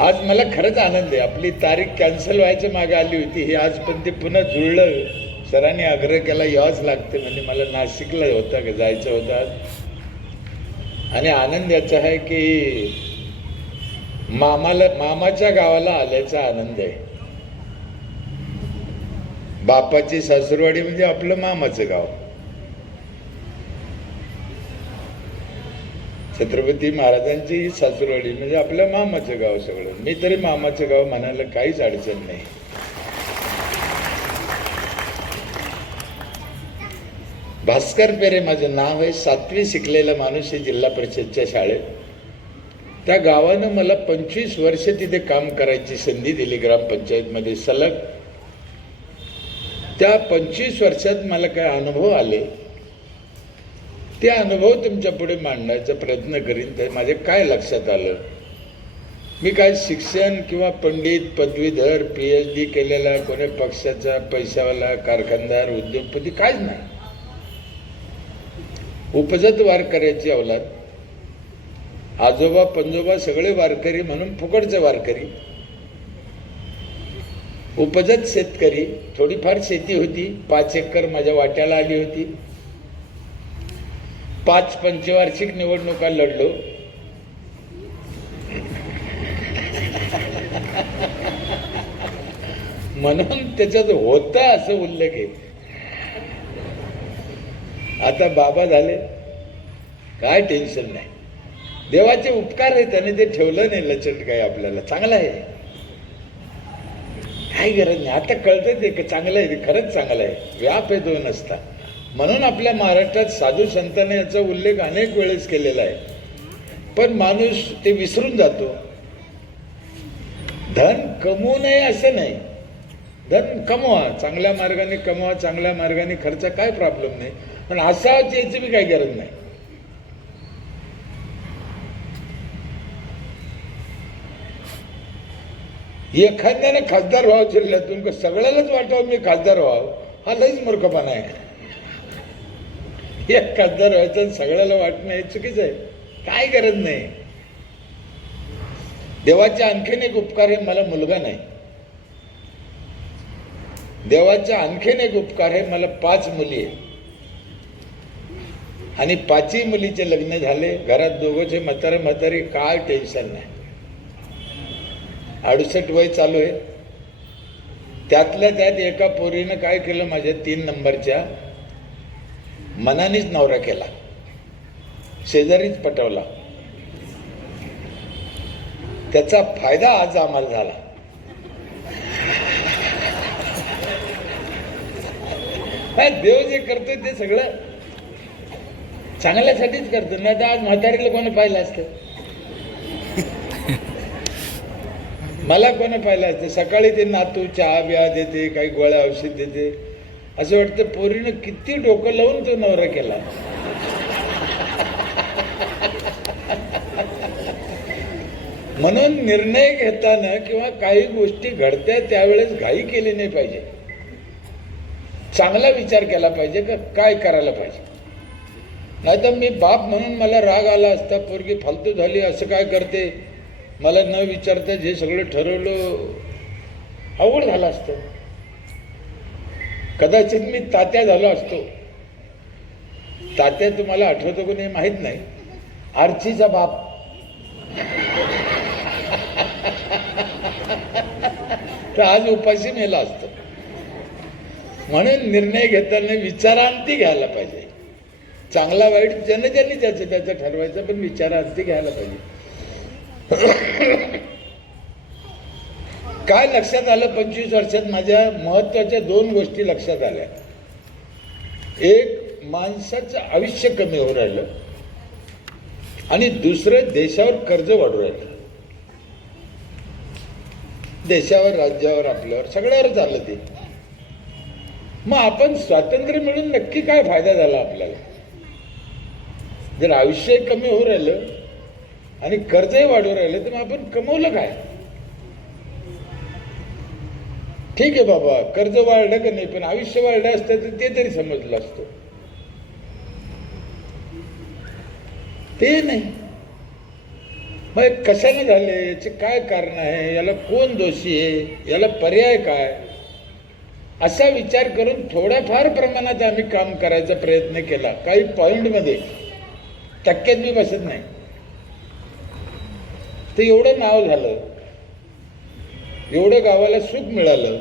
आज मला खरंच आनंद आहे. आपली तारीख कॅन्सल व्हायच्या मागे आली होती. ही आज पण ते पुन्हा जुळलं. सरांनी आग्रह केला यावंच लागते म्हणजे मला नाशिकला होता का जायचं होतं आज. आणि आनंद याचा आहे की मामाला मामाच्या गावाला आल्याचा आनंद आहे. बापाची सासूरवाडी म्हणजे आपलं मामाचं गाव. छत्रपती महाराजांची सासूरवाडी म्हणजे आपल्या मामाचं गाव सगळं. मी तरी मामाचं गाव म्हणायला काहीच अडचण नाही. भास्कर पेरे माझं नाव आहे. सातवी शिकलेला माणूस आहे जिल्हा परिषदच्या शाळेत. त्या गावानं मला पंचवीस वर्ष तिथे काम करायची संधी दिली ग्रामपंचायतमध्ये. सलग त्या पंचवीस वर्षात मला काय अनुभव आले? ते अनुभव तुमच्यापुढे मांडण्याचा प्रयत्न करीन. तर माझे काय लक्षात आलं? मी काय शिक्षण किंवा पंडित पदवीधर पी एच डी केलेला कोणी पक्षाचा पैशावाला कारखानदार उद्योगपती काहीच नाही. उपजत वारकऱ्याची अवलाद. आजोबा पंजोबा सगळे वारकरी म्हणून फुकटचे वारकरी. उपजत शेतकरी. थोडीफार शेती होती. पाच एकर माझ्या वाट्याला आली होती. पाच पंचवार्षिक निवडणुका लढलो. म्हणून त्याच्यात होता असं उल्लेख आहे. आता बाबा झाले. काय टेन्शन नाही. देवाचे उपकार आहे त्याने ते ठेवलं नाही लचट काय आपल्याला. चांगलं आहे. काही गरज नाही. आता कळतं ते चांगलं आहे ते खरंच चांगलं आहे. व्याप आहे दोन असता म्हणून आपल्या महाराष्ट्रात साधू संतांनी याचा उल्लेख अनेक वेळेस केलेला आहे. पण माणूस ते विसरून जातो. धन कमवू नये असं नाही. धन कमवा चांगल्या मार्गाने कमवा चांगल्या मार्गाने खर्च काय प्रॉब्लेम नाही. पण असाच याची बी काही गरज नाही. एखाद्याने खासदार व्हावं जिल्ह्यातून सगळ्यालाच वाटावं मी खासदार व्हावं हा लईच मूर्खपणा आहे. एक खासदार व्हायचं सगळ्याला वाटणं हे चुकीचं आहे. काय गरज नाही. देवाचे आणखीन एक उपकार हे मला मुलगा नाही. देवाचा आणखीन एक उपकार आहे मला पाच मुली आहे आणि पाचही मुलीचे लग्न झाले घरात दोघंचे म्हातारे म्हातारी काय टेन्शन नाही. अडुसष्ट वय चालू आहे. त्यातल्या त्यात एका पोरीनं काय केलं? माझ्या तीन नंबरच्या मनानेच नवरा केला. शेजारीच पटवला. त्याचा फायदा आज आम्हाला झाला. देव जे करतोय ते सगळं चांगल्यासाठीच करतो नाही तर आज म्हातारीला कोणी पाहिलं असतं? मला कोणी पाहिलं असतं? सकाळी ते नातू चहा बिहा देते काही गोळ्या औषध देते. असं वाटतं पोरीनं किती डोकं लावून तो नवरा केला. म्हणून निर्णय घेताना किंवा काही गोष्टी घडत्या त्यावेळेस घाई केली नाही पाहिजे. चांगला विचार केला पाहिजे का काय करायला पाहिजे. नाहीतर मी बाप म्हणून मला राग आला असता पोरगी फालतू झाली असं काय करते? मला न विचारता जे सगळं ठरवलं अवघड झालं असतं. कदाचित मी तात्या झालो असतो. तात्या तुम्हाला आठवतो की नाही माहीत नाही. आर्चीचा बाप. तर आज उपाशी मेला असतो. म्हणून निर्णय घेताना विचारांती घ्यायला पाहिजे. चांगला वाईट ज्याने ज्यांनी त्याचं त्याचं ठरवायचं पण विचारांती घ्यायला पाहिजे. काय लक्षात आलं? पंचवीस वर्षात माझ्या महत्त्वाच्या दोन गोष्टी लक्षात आल्या. एक माणसाचं आयुष्य कमी होऊ राहिलं. आणि दुसरं देशावर कर्ज वाढू राहिलं. देशावर राज्यावर आपल्यावर सगळ्यावर चाललं ते. मग आपण स्वातंत्र्य मिळून नक्की काय फायदा झाला आपल्याला? जर आयुष्यही कमी होऊ राहिलं आणि कर्जही वाढू राहिलं तर मग आपण कमवलं काय? ठीक आहे बाबा कर्ज वाढलं का नाही पण आयुष्य वाढलं असतं तर ते तरी समजलं असतं. ते नाही. मग कशाने झाले? याचे काय कारण आहे? याला कोण दोषी आहे? याला पर्याय काय? असा विचार करून थोड्याफार प्रमाणात आम्ही काम करायचा प्रयत्न केला. काही पॉईंटमध्ये टक्क्यात मी बसत नाही. ते एवढं नाव झालं. एवढं गावाला सुख मिळालं.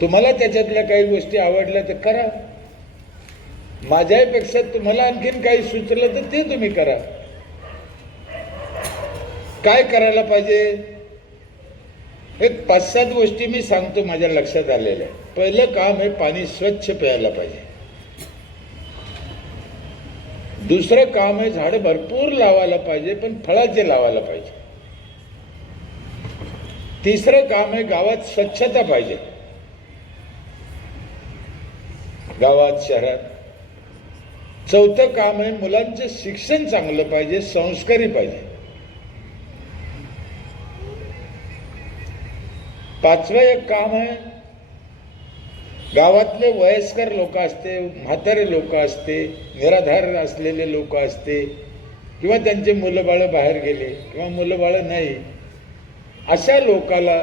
तुम्हाला त्याच्यातल्या काही गोष्टी आवडल्या तर करा. माझ्यापेक्षा तुम्हाला आणखीन काही सुचलं तर ते तुम्ही करा. काय करायला पाहिजे? एक पाच सात गोष्टी मी सांगतो माझ्या लक्षात आलेल्या. पहिलं काम हे पाणी स्वच्छ प्यायला पाहिजे. दुसरं काम आहे झाडं भरपूर लावायला पाहिजे पण फळाचे लावायला पाहिजे. तिसरं काम आहे गावात स्वच्छता पाहिजे. गावात शहरात. चौथं काम आहे मुलांचं शिक्षण चांगलं पाहिजे संस्कारी पाहिजे. पाचवं एक काम आहे गावातले वयस्कर लोक असते म्हातारे लोक असते निराधार असलेले लोक असते किंवा त्यांचे मुलं बाळं बाहेर गेले किंवा मुलं बाळं नाही अशा लोकाला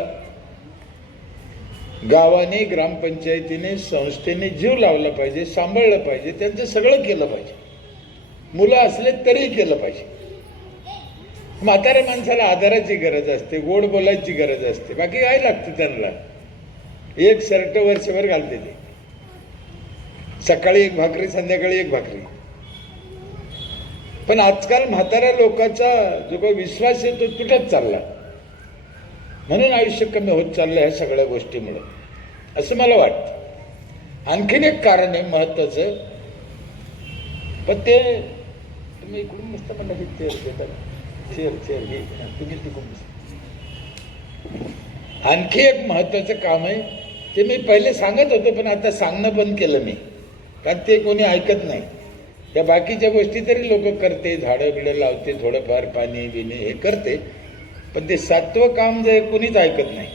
गावाने ग्रामपंचायतीने संस्थेने जीव लावला पाहिजे सांभाळलं पाहिजे त्यांचं सगळं केलं पाहिजे. मुलं असले तरी केलं पाहिजे. म्हाताऱ्या माणसाला आधाराची गरज असते गोड बोलायची गरज असते बाकी काय लागतं त्यांना? एक शर्ट वर्षभर घालते ते. सकाळी एक भाकरी संध्याकाळी एक भाकरी. पण आजकाल म्हाताऱ्या लोकांचा जो काही विश्वास आहे तो तुटत चालला. म्हणून आयुष्य कमी होत चाललं ह्या सगळ्या गोष्टीमुळे. असं मला वाटतं. आणखीन एक कारण आहे महत्वाचं पण ते तुम्ही इकडून मस्त मला हे चेअर देतात चेअर चेअर घे तुम्ही तिकडून आणखी एक महत्वाचं काम आहे. ते मी पहिले सांगत होतो पण आता सांगणं बंद केलं मी. कारण ते कोणी ऐकत नाही. त्या बाकीच्या गोष्टी तरी लोक करते. झाडं बिडं लावते थोडंफार पाणी बिणी हे करते. पण ते सातवं काम जे कोणीच ऐकत नाही.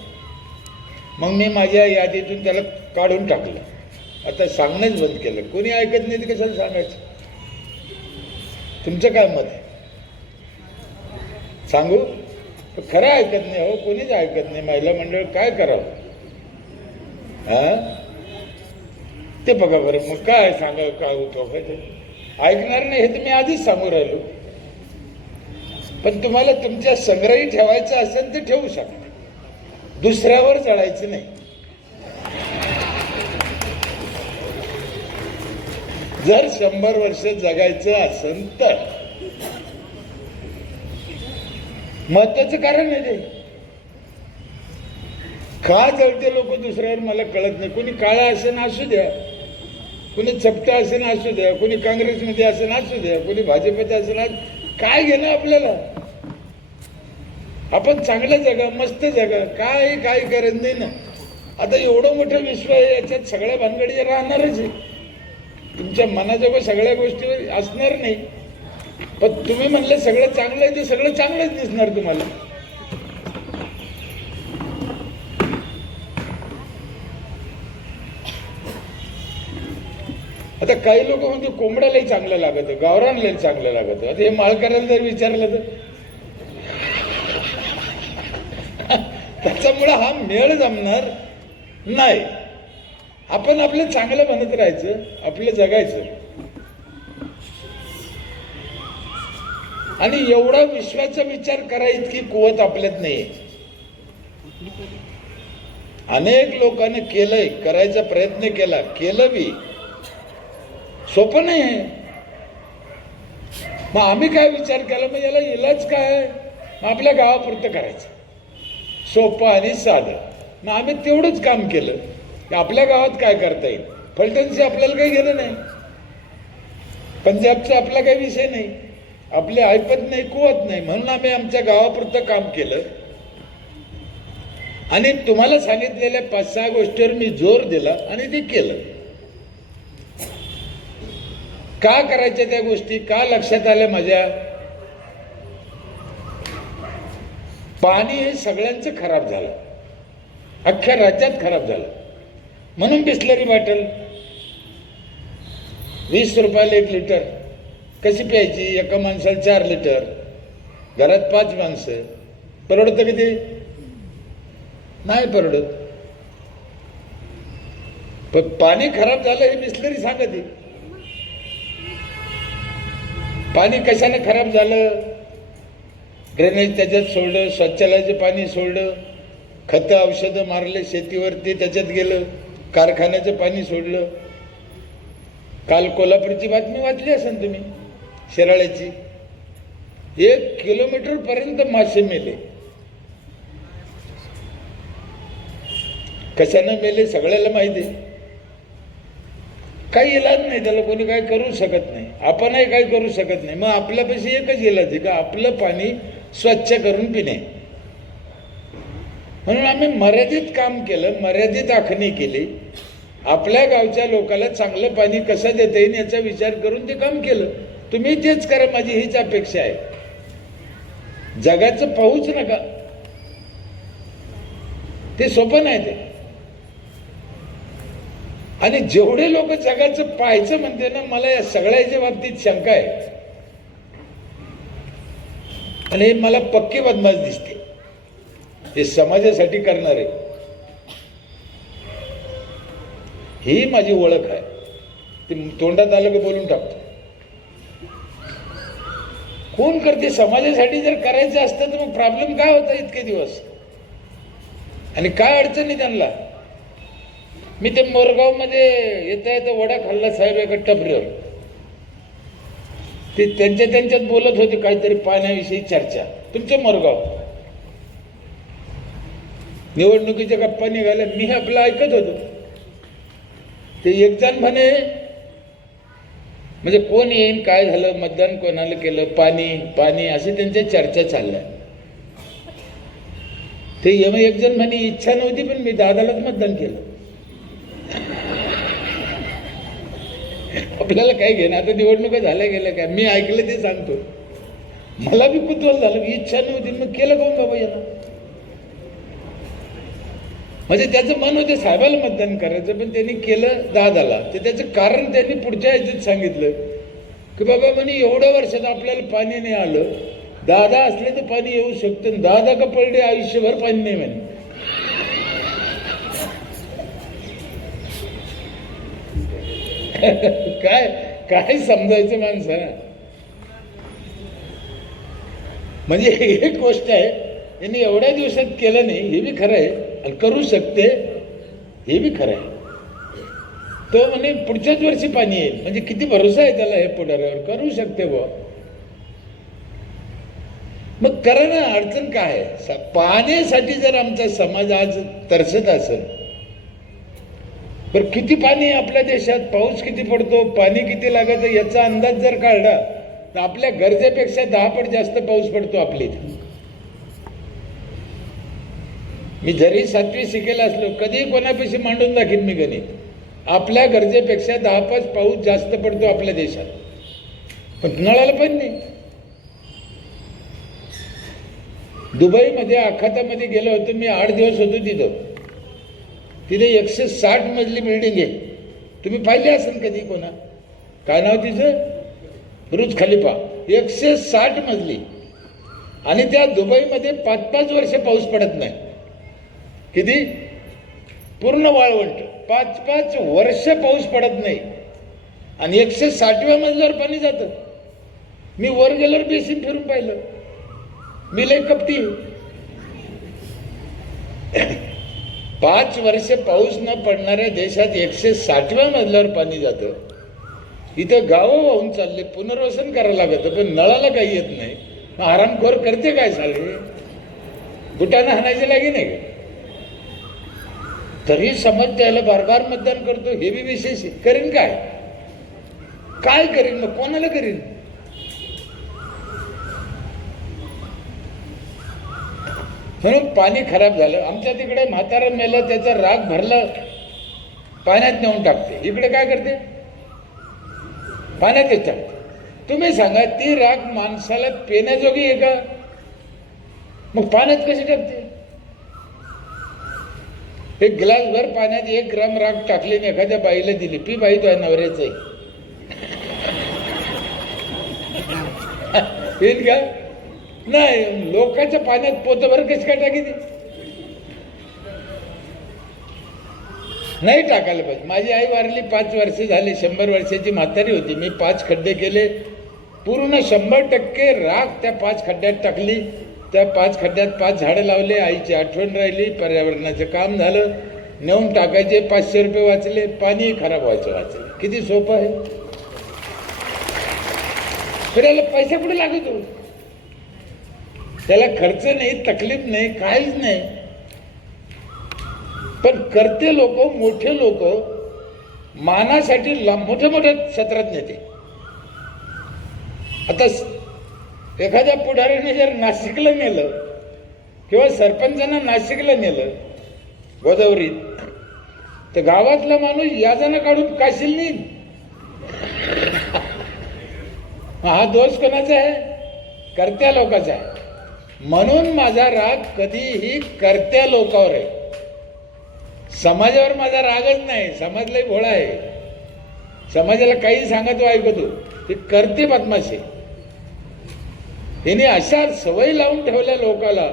मग मी माझ्या यादीतून त्याला काढून टाकलं. आता सांगणंच बंद केलं. कोणी ऐकत नाही ते कशाला सांगायचं? तुमचं काय मत आहे? सांगू? खरं ऐकत नाही हो कोणीच ऐकत नाही. महिला मंडळ काय करावं? हा? ते बघा बरं मग काय सांगा काय उपयोग ऐकणार नाही हे तर मी आधीच सांगू राहिलो. पण तुम्हाला तुमच्या संग्रही ठेवायचं असेल तर ठेवू शकता. दुसऱ्यावर चढायचं नाही. जर शंभर वर्ष जगायचं असेल तर. महत्वाचं कारण आहे ते. का जळते लोक दुसऱ्यावर मला कळत नाही. कोणी काळा असेल असू द्या. कोणी चपटा असेल असू द्या. कोणी काँग्रेसमध्ये असेल असू द्या. कोणी भाजपचे असेल असू- काय घेणं आपल्याला? आपण चांगलं जगा मस्त जगा काय काय करत नाही ना. आता एवढं मोठं विश्व आहे याच्यात सगळ्या भानगडी राहणारच आहे. तुमच्या मनाजोगं सगळ्या गोष्टीवर असणार नाही. पण तुम्ही म्हणलं सगळं चांगलं आहे ते सगळं चांगलंच दिसणार तुम्हाला. आता काही लोक म्हणजे कोंबड्यालाही चांगलं लागत गावरानलाही चांगलं लागत आता हे माळकऱ्याला जर विचारलं तर? त्याच्यामुळे हा मेळ जमणार नाही. आपण आपलं चांगलं म्हणत राहायचं आपलं जगायचं. आणि एवढा विश्वाचा विचार करा इतकी कुवत आपल्यात नाही अनेक लोकांनी केलंय करायचा प्रयत्न केला केलं बी. सोपं नाही आहे. मग आम्ही काय विचार केला? मग याला इलाज काय मग आपल्या गावापुरतं करायचं. सोपं आणि साधं. मग आम्ही तेवढंच काम केलं. की आपल्या गावात काय करता येईल? फलटणचे आपल्याला काही घेणं नाही. पंजाबचा आपला काही विषय नाही. आपले ऐपत नाही कुवत नाही. म्हणून आम्ही आमच्या गावापुरतं काम केलं. आणि तुम्हाला सांगितलेल्या पाच सहा गोष्टीवर मी जोर दिला आणि ते केलं. का करायच्या त्या गोष्टी? का लक्षात आल्या माझ्या? पाणी हे सगळ्यांचं खराब झालं. अख्ख्या राज्यात खराब झालं. म्हणून बिस्लरी बॉटल. वीस रुपयाला एक लिटर. कशी प्यायची? एका माणसाला चार लिटर. घरात पाच माणसं. परवडतं किती नाही परवडत. पण पाणी खराब झालं हे बिस्लरी सांगते. पाणी कशाने खराब झालं? ड्रेनेज त्याच्यात सोडलं स्वच्छालयाचं पाणी सोडलं खतं औषधं मारले शेतीवरती त्याच्यात गेलं कारखान्याचं पाणी सोडलं. काल कोल्हापूरची बातमी वाचली असेल तुम्ही शिराळ्याची. एक किलोमीटरपर्यंत मासे मेले. कशानं मेले सगळ्याला माहिती आहे. काही इलाज नाही त्याला कोणी काही करू शकत नाही. आपणही काही करू शकत नाही. मग आपल्यापाशी एकच इलाज आहे का? आपलं पाणी स्वच्छ करून पिणे. म्हणून आम्ही मर्यादित काम केलं मर्यादित आखणी केली. आपल्या गावच्या लोकाला चांगलं पाणी कसं देता येईल याचा विचार करून ते काम केलं. तुम्ही तेच करा माझी हीच अपेक्षा आहे. जगाचं पाहूच नका. ते सोपं नाही ते. आणि जेवढे लोक जगाचं पाहायचं म्हणते ना मला या सगळ्याच्या बाबतीत शंका आहे. आणि हे मला पक्के बदमाश दिसते. ते समाजासाठी करणारे ही माझी ओळख आहे. ती तोंडात आलं की बोलून टाकतो. कोण करते? समाजासाठी जर करायचं असतं तर मग प्रॉब्लेम काय होता इतके दिवस? आणि काय अडचणी त्यांना? मी ते मोरगावमध्ये येता येतं वडा खाल्ला साहेब एका टपरीवर. ते त्यांच्या त्यांच्यात बोलत होते काहीतरी पाण्याविषयी चर्चा. तुमचं मोरगाव. निवडणुकीच्या गप्पा निघाल्या. मी आपलं ऐकत होतो. ते एक जण म्हणे म्हणजे कोण येईन काय झालं मतदान कोणाला केलं पाणी पाणी असे त्यांच्या चर्चा चालल्या. ते एक जण म्हणे इच्छा नव्हती पण मी दादालाच मतदान केलं. आपल्याला काय घेणं? आता निवडणुका झाल्या गेल्या काय? मी ऐकलं ते सांगतो. मला बी कुतूहल झालं. इच्छा नव्हती. मग केलं कोण बाबा याला? म्हणजे त्याचं मन होते साहेबाला मतदान करायचं पण त्यांनी केलं दादाला. तर त्याचं कारण त्यांनी पुढच्या ह्याच्यात सांगितलं. की बाबा म्हणे एवढ्या वर्षात आपल्याला पाणी नाही आलं. दादा असले तर पाणी येऊ शकतं. दादा का पडले आयुष्यभर पाणी नाही म्हणे. काय काय समजायचं माणसं म्हणजे एक गोष्ट आहे यांनी एवढ्या दिवसात केलं नाही हे बी खरं आहे आणि करू शकते हे बी खरं आहे. तो म्हणे पुढच्याच वर्षी पाणी येईल. म्हणजे किती भरोसा आहे त्याला हे पुढाऱ्यावर? करू शकते बुवा. मग करा ना अडचण काय आहे? पाण्यासाठी जर आमचा समाज आज तरसत असेल बरं किती पाणी आपल्या देशात? पाऊस किती पडतो? पाणी किती लागतं याचा अंदाज जर काढला तर आपल्या गरजेपेक्षा दहा पट जास्त पाऊस पडतो आपल्या इथे. मी जरी सातवी शिकेला असलो कधी कोणापेक्षा मांडून दाखीन मी गणित. आपल्या गरजेपेक्षा दहा पाच पाऊस जास्त पडतो आपल्या देशात. पण नळाला पण नाही. दुबईमध्ये आखातामध्ये गेलो होतो मी आठ दिवस होतो तिथं. तिथे एकशे साठ मजली बिल्डिंग आहे. तुम्ही पाहिली असेल कधी कोणा? काय नाव तिचं? Burj Khalifa. एकशे साठ मजली आणि त्या दुबईमध्ये पाच पाच वर्ष पाऊस पडत नाही. किती? पूर्ण वाळवंट. पाच पाच वर्ष पाऊस पडत नाही. आणि एकशे साठव्या मजल्यावर पाणी जातं. मी वर गेल्यावर बेसिन फिरून पाहिलं. मी लय कपटी पाच वर्ष पाऊस न पडणाऱ्या देशात एकशे साठव्या मजल्यावर पाणी जातं. इथं गावं वाहून चालले पुनर्वसन करायला लागतं पण नळाला काही येत नाही. मग आरामखोर करते काय चालले बुटानं हाणायचे लागे नाही का? तरी समज त्याला बारबार मतदान करतो हे बी विशेष करीन काय? काय करीन? मग कोणाला करीन? म्हणून पाणी खराब झालं. आमच्या तिकडे म्हातारं मेलं त्याचा राग भरलं पाण्यात नेऊन टाकते. इकडे काय करते? पाण्यात येत. टाकते तुम्ही सांगा ती राग माणसाला पिण्याजोगी आहे का? मग पाण्यात कशी टाकते? एक ग्लासभर पाण्यात एक ग्राम राग टाकली आणि एखाद्या बाईला दिली. पी बाई तो नवऱ्याचं येईल का? नाही लोकांच्या पाण्यात पोतभर कशी काय टाकी ती? नाही टाकायला पाहिजे. माझी आई वारली पाच वर्ष झाली शंभर वर्षाची म्हातारी होती. मी पाच खड्डे केले. पूर्ण शंभर टक्के राख त्या पाच खड्ड्यात टाकली. त्या पाच खड्ड्यात पाच झाडं लावले. आईची आठवण राहिली. पर्यावरणाचं काम झालं. नेऊन टाकायचे पाचशे रुपये वाचले. पाणी खराब व्हायचं वाचले. किती सोपं आहे? फिरायला पैसा कुठे लागतो? त्याला खर्च नाही तकलीफ नाही काहीच नाही. पण करते लोक मोठे लोक मानासाठी लांब- मोठ्या मोठ्या सत्रात नेते आता स- एखाद्या पुढाऱ्याने जर नाशिकला नेलं किंवा सरपंचांना नाशिकला नेलं गोदावरीत तर गावातला माणूस याजना काढून काशील नाही हा दोष कोणाचा आहे? करत्या लोकांचा आहे. म्हणून माझा राग कधीही करत्या लोकावर आहे. समाजावर माझा रागच नाही समाज लय भोळा आहे. समाजाला काही सांगतो ऐकतो. ते करते बदमाशी. हिने अशा सवयी लावून ठेवल्या लोकाला.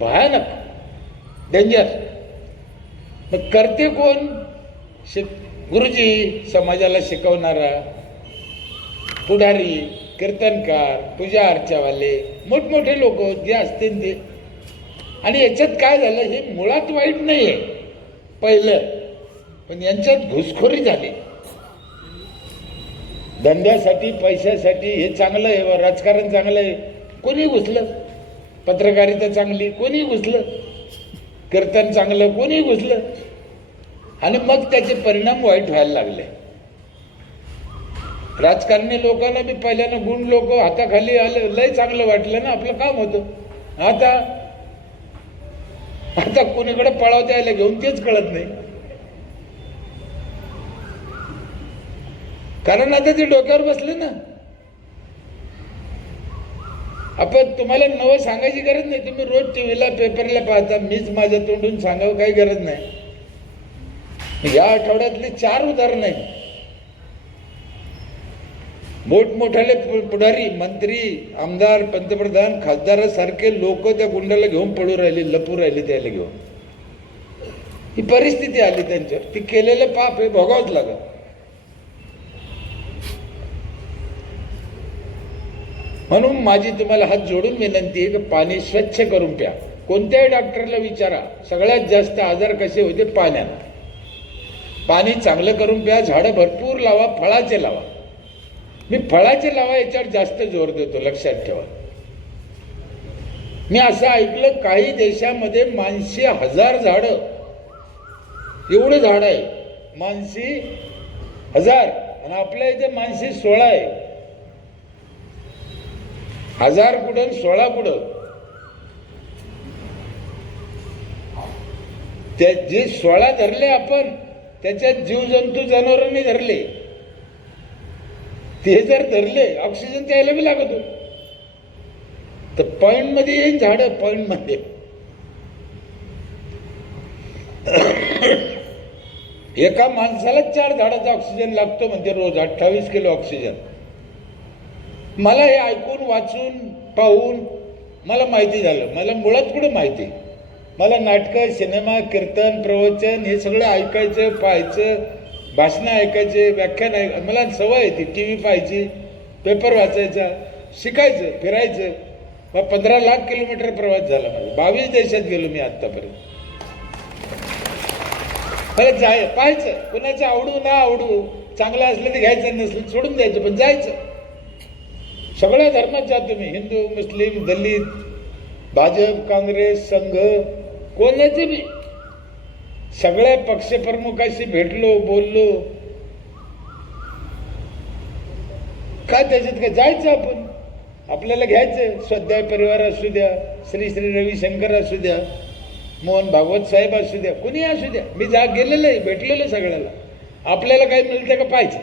भयानक. डेंजर मग करते कोण? शिक गुरुजी समाजाला शिकवणारा पुढारी कीर्तनकार पूजा अर्चावाले मोठमोठे लोक जे असतील ते. आणि याच्यात काय झालं हे मुळात वाईट नाही आहे पहिलं पण यांच्यात घुसखोरी झाली. धंद्यासाठी पैशासाठी हे चांगलं आहे व राजकारण चांगलं आहे. कोणी घुसलं? पत्रकारिता चांगली कोणी घुसलं? कीर्तन चांगलं कोणी घुसलं? आणि मग त्याचे परिणाम वाईट व्हायला लागले. राजकारणी लोकांना बी पहिल्यानं गुण लोक हाताखाली आले लय चांगलं वाटलं ना आपलं काम होतं. आता आता कोणीकडे पळावता यायला घेऊन तेच कळत नाही. कारण आता ते डोक्यावर बसले ना. आपण तुम्हाला नवं सांगायची गरज नाही. तुम्ही रोज टीव्हीला पेपरला पाहता मीच माझ्या तोंडून सांगावं काही गरज नाही. या आठवड्यातली चार उदाहरण आहे मोठमोठाले पु- पुढारी मंत्री आमदार पंतप्रधान खासदारासारखे लोक त्या गुंडाला घेऊन पळू राहिले लपू राहिले त्याला घेऊन. ही परिस्थिती आली त्यांच्यावर. ती केलेलं पाप हे भोगावंच लागत म्हणून माझी तुम्हाला हात जोडून विनंती आहे की पाणी स्वच्छ करून प्या. कोणत्याही डॉक्टरला विचारा. सगळ्यात जास्त आजार कसे होते? पाण्यानं पाणी चांगलं करून प्या झाडं भरपूर लावा फळाचे लावा. मी फळाचे लावा याच्यावर जास्त जोर देतो लक्षात ठेवा. मी असं ऐकलं काही देशामध्ये मानसी हजार झाडं. एवढं झाड आहे. मानसी हजार आणि आपल्या इथे मानसी सोळा आहे. हजार कुठं सोळा कुठं? त्या जे सोळा धरले आपण त्याच्यात जीवजंतू जनावरांनी धरले. ते जर धरले ऑक्सिजन त्याला बी लागतो तर पॉइंटमध्ये झाडं झाड पॉइंटमध्ये. एका माणसाला चार झाडाचा ऑक्सिजन लागतो म्हणजे रोज अठ्ठावीस किलो ऑक्सिजन मला हे ऐकून वाचून पाहून मला माहिती झालं. मला मुळात कुठं माहिती? मला नाटकं सिनेमा कीर्तन प्रवचन हे सगळं ऐकायचं पाहायचं. भाषणं ऐकायचे व्याख्यान ऐक मला सवय आहे ती टी व्ही पाहायची पेपर वाचायचा शिकायचं फिरायचं. मग पंधरा लाख किलोमीटर प्रवास झाला माझा. बावीस देशात गेलो मी आत्तापर्यंत. खरं जाय पाहायचं. कुणाचं आवडू ना आवडू चांगलं असलं तर घ्यायचं नसलं सोडून द्यायचं पण जायचं. सगळ्या धर्मात जा तुम्ही. हिंदू मुस्लिम दलित भाजप काँग्रेस संघ कोणाचे बी. सगळ्या पक्षप्रमुखाशी भेटलो बोललो. काय त्याच्यात काय जायचं आपण? आपल्याला घ्यायचं. स्वाध्याय परिवार असू द्या श्री श्री रविशंकर असू द्या मोहन भागवत साहेब असू द्या कोणी असू द्या. मी जा गेलेलं आहे भेटलेलं आहे सगळ्याला. आपल्याला काही मिळतं का? पाहिजे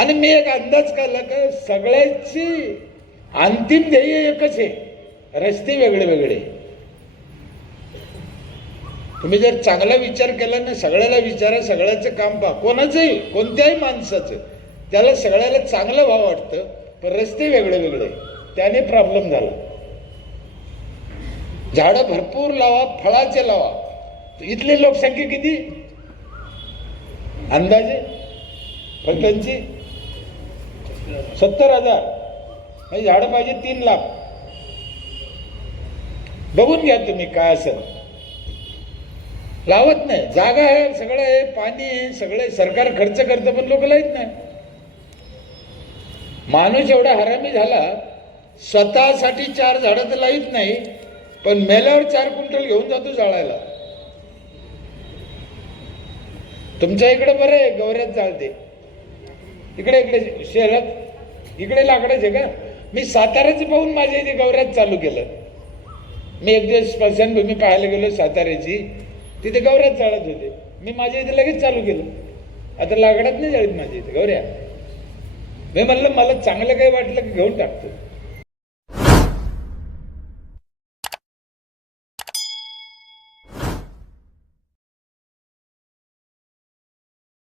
आणि मी एक अंदाज काढला का सगळ्याची अंतिम ध्येय एकच आहे. रस्ते वेगळे वेगळे. तुम्ही जर चांगला विचार केला ना सगळ्याला विचारा सगळ्याचं काम पहा. कोणाचंही कोणत्याही माणसाचं त्याला सगळ्याला चांगलं व्हावं वाटतं पण रस्ते वेगळे वेगळे त्याने प्रॉब्लेम झाला. झाडं भरपूर लावा फळाचे लावा. इथली लोकसंख्या किती? अंदाजे? फलटणची सत्तर हजार. झाडं पाहिजे तीन लाख. बघून घ्या तुम्ही काय असं लावत नाही. जागा आहे सगळं आहे पाणी आहे सगळे सरकार खर्च करतं पण लोक लाईत नाही. माणूस एवढा हरामी झाला स्वतःसाठी चार झाडं तर लाईत नाही पण मेल्यावर चार क्विंटल घेऊन जातो जाळायला. तुमच्या इकडे बरं आहे गवऱ्यात जाळते. इकडे इकडे शहरात. इकडे लाकडाचे का? मी साताऱ्याचं पाहून माझ्या इथे गवऱ्यात चालू केलं. मी एक दिवस स्मशानभूमी पाहायला गेलो साताऱ्याची. तिथे गवऱ्यात चालत होते. मी माझ्या इथे लगेच चालू केलं. आता लागडात नाही जाळीत माझ्या इथे गवऱ्या मी म्हणलं मला चांगलं काही वाटलं की घेऊन टाकतो.